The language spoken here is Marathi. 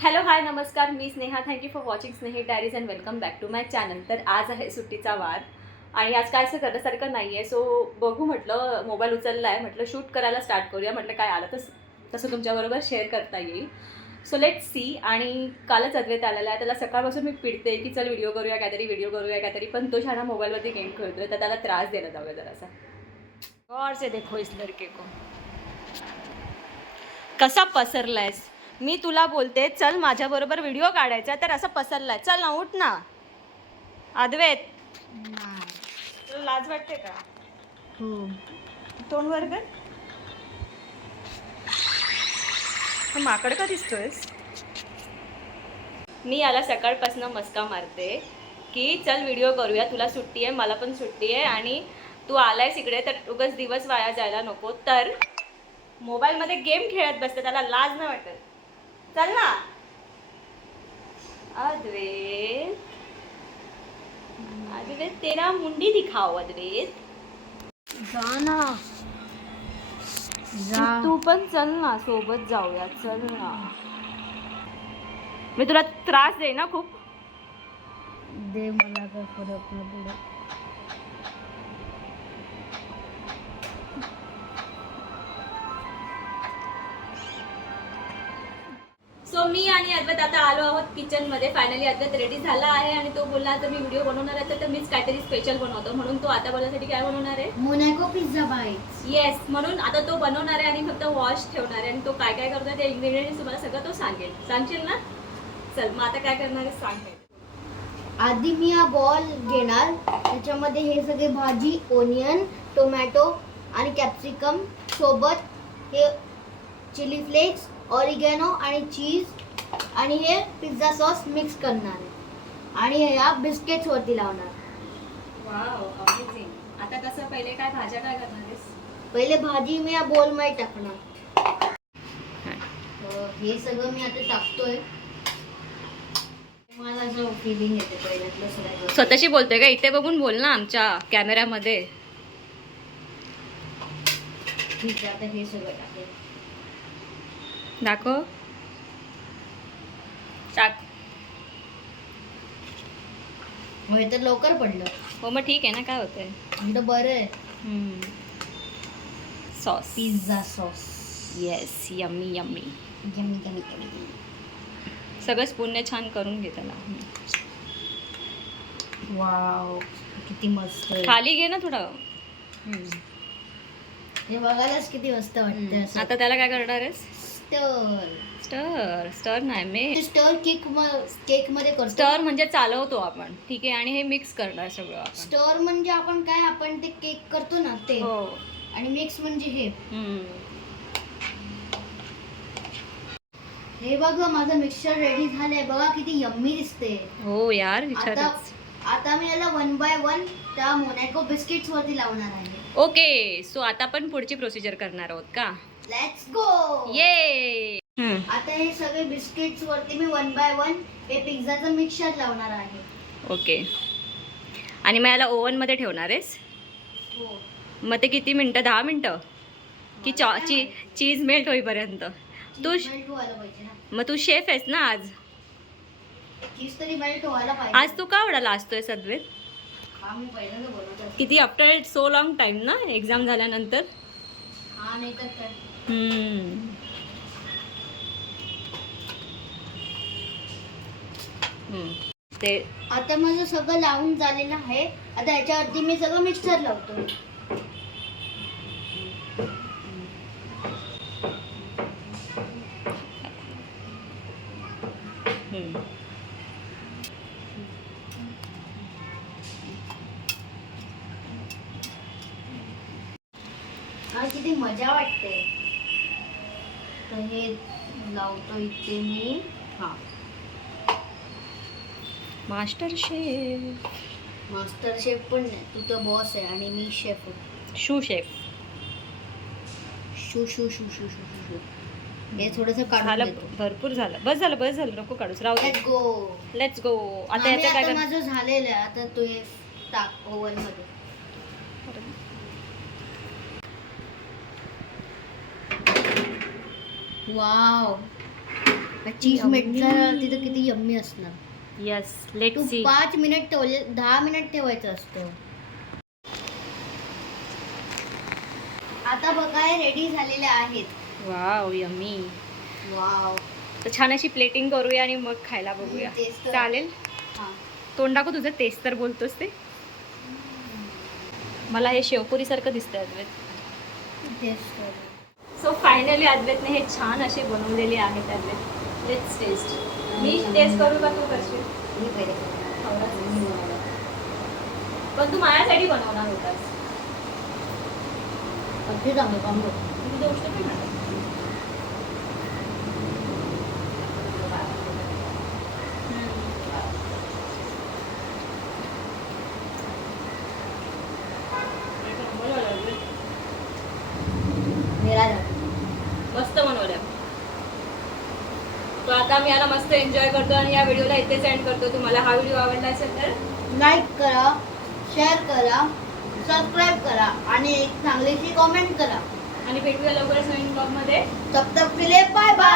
हॅलो हाय नमस्कार, मी Sneha. Thank you for watching Snehi diaries and welcome back to my channel. तर आज आहे सुट्टीचा वार आणि आज काय असं करण्यासारखं नाही आहे. सो बघू म्हटलं, मोबाईल उचलला आहे, म्हटलं शूट करायला स्टार्ट करूया. म्हटलं काय आलं तसं तुमच्याबरोबर शेअर करता येईल. So let see. आणि कालच अद्वैत आलेला आहे. त्याला सकाळपासून मी पिडते की चल व्हिडिओ करूया काहीतरी, पण तो छान मोबाईलवरती गेम खेळतोय, तर त्याला त्रास द्यायला जाऊया जरासा. गौर से देखो इस लड़के को, कसा पसरलायस. मी तुला बोलते चल माझ्याबरोबर व्हिडिओ काढायचा, तर असं पसरलाय. चल ना, उठ ना अद्वैत. तुला लाज वाटते का? तोंड वर कर. माकड का दिसतोयस? मी याला सकाळपासून मस्का मारते की चल व्हिडिओ करूया, तुला सुट्टी आहे, मला पण सुट्टी आहे, आणि तू आलायस इकडे तर उगाच दिवस वाया जायला नको. तर मोबाईलमध्ये गेम खेळत बसते, त्याला लाज नाही वाटत. चल ना अद्वैत, अद्वैत तेरा मुंडी दिखाओ. अद्वैत जा ना, तू पण चल ना, सोबत जाऊया. चल ना, मी तुला त्रास दे ना खूप. दे, मला काय फरक नाही पडत. सो मी आणि अद्वैत आता आलो आहोत किचन मध्ये. फायनली अद्वैत रेडी झाला आहे आणि तो बोलला तर मी व्हिडिओ बनवणार आहे, तर मीच काहीतरी स्पेशल बनवतो. म्हणून तो आता बोलण्यासाठी काय बनवणार आहे? Monaco pizza bites. येस, म्हणून आता तो बनवणार आहे आणि फक्त वॉश ठेवणार आहे. आणि तो काय काय करतोय ते इन्ग्रेडियंट्स तुम्हाला सगळं तो सांगेल. सांगशील ना? चल मग आता काय करणार आहे सांग. आधी मी हा बॉल घेणार, त्याच्यामध्ये हे सगळे भाजी, ओनियन, टोमॅटो आणि कॅप्सिकम सोबत हे चिली फ्लेक्स, ऑरिगॅनो आणि चीज आणि हे पिझ्झा सॉस मिक्स करणार आहे आणि हे या बिस्किट्स वरती लावणार. Wow, amazing. आता कसं पहिले काय भाज्या काय करणार आहेस? पहिले भाजी मी या बोल मध्ये टाकणार. हे सगळं मी आता टाकतोय. मला असं फिलिंग येते पहिल्यातलं सगळं. स्वतःशी बोलतोय का? इथे बघून बोल ना आमच्या कॅमेऱ्यामध्ये. ठीक आहे, आता हे सगळं टाकेल. दाखव, टाक. हे तर लवकर पडलं. हो मग ठीक आहे ना, काय होतंय. म्हणजे बरं आहे. Sauce, pizza sauce. Yes, yummy yummy. Yummy yummy yummy. सगळं स्पूनने छान करून घे त्याला. वाव, किती मस्त आहे. खाली घे ना थोडं. हे बघायलाच किती मस्त वाटतं असं. आता त्याला काय करणार आहेस? स्टर. स्टर, स्टर नाही मी स्टर केक मध्ये करतो. स्टर म्हणजे चालवतो आपण, ठीक आहे. आणि हे मिक्स करणार सगळं आपण. स्टर म्हणजे आपण काय, आपण ते केक करतो ना ते. हो. आणि मिक्स म्हणजे हे. हे बघा, माझं मिक्सचर रेडी झालंय. बघा किती यम्मी दिसते. हो यार, विचारच. आता मी याला 1 बाय 1 त्या मोनॅको बिस्किट्स वरती लावणार आहे. ओके, सो आता आपण पुढची प्रोसिजर करणार आहोत का? Let's go. ये. आता हे सगळे बिस्किट्स वरती मी 1 बाय 1 हे पिझ्झाचं मिक्सचर लावणार आहे. ओके. आणि मग याला ओव्हन मध्ये ठेवणार आहेस? हो. मग ते किती मिनिटं? 10 मिनिटं की चीज मेल्ट होईपर्यंत? तू मेल्ट व्हायला पाहिजे ना. मग तू शेफ आहेस ना आज. चीज तरी मेल्ट व्हायला पाहिजे. आज तू का एवढा लाजतोय अद्वैत? हा, मी पहिल्यांदा बनवत. किती आफ्टर सो लॉंग टाइम ना, एक्झाम झाल्यानंतर. हा, नाही तर काय. ते आता माझं सगळं लावून झालेलं आहे. आता ह्याच्यावरती मी सगळं मिक्सर लावतो. हा, किती मजा वाटते. तर हे लावतो इथे मी. हा, मास्टर शेफ. मास्टर शेफ पण नाही, तू तर बॉस आहे आणि मी शेफ आहे. Shoe chef. Shoe shoe shoe shoe shoe shoe. हे थोडंसं काढून झालं, घेतो. भरपूर झालं. बस झालं, नको काढूच, राहू दे. Let's go. Let's go. आता याचं काय कर? माझं झालेलं आहे. आता तू हे टाक ओव्हन मध्ये. वाव, चीज Yummy. मेटचं तिथं किती यम्मी असणार. यस लेट तू सी. 5 मिनिट ठेवले 10 मिनिट ठेवायचं असतं. आता बघा हे रेडी झालेले आहेत. Wow yummy. वाव. तर छान अशी प्लेटिंग करूया आणि मग खायला बघूया. Taste कर. चालेल. हां. तोंड दाखव तुझं, तेच तर बोलतोस ते. मला हे शेवपुरीसारखं दिसतंय अद्वैत. टेस्ट कर. सो फायनली अद्वैतने हे छान असे बनवलेले आहेत अद्वैत. Let's test. मी टेस्ट करू का तू करशील? मी पहिले पण तू माझ्यासाठी बनवणार होतास. अगदी चांगलं काम बघ. तुझी गोष्ट पण म्हणत. मेरा झाला. मस्त बनवल्या. तो आता मी याला मस्त एन्जॉय करतो आणि या व्हिडिओला इथेच एंड करतो. तुम्हाला हा व्हिडिओ आवडला असेल तर लाईक करा, शेअर करा, सबस्क्राईब करा आणि एक चांगलीशी कमेंट करा. आणि भेटूया लवकरच नवीन ब्लॉगमध्ये. तब तक के लिए बाय बाय.